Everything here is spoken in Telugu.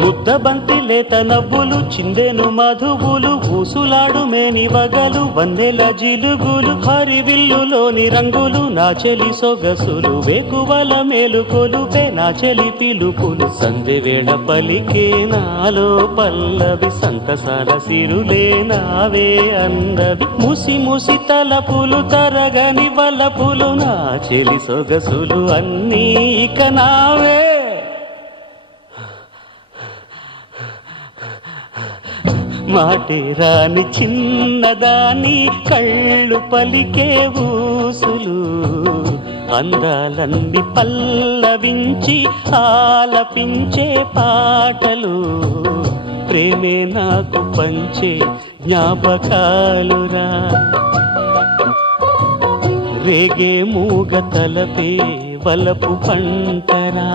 ముద్దబంతి లేత నవ్వులు చిందెను మధువులు ఊసులాడు మేని వగలు వందెల జిలుగులు హరివిల్లులోని రంగులు నా చెలి సొగసులు వేకువల మేలుకొలుపే నా చెలి పిలుపులు సంధ్య వేళ పలికే నాలో పల్లవి సంతసాల సిరులే నావే అందవి ముసి ముసి తలపులు తరగని వలపులు నా చెలి సొగసులు అన్నీ ఇక నావే మాటే రాని చిన్నదాని కళ్ళు పలికే ఊసులు అందాలన్నీ పల్లవించి ఆలపించే పాటలు ప్రేమే నాకు పంచే జ్ఞాపకాలురా రేగే మూగ తలపే వలపు పంటరా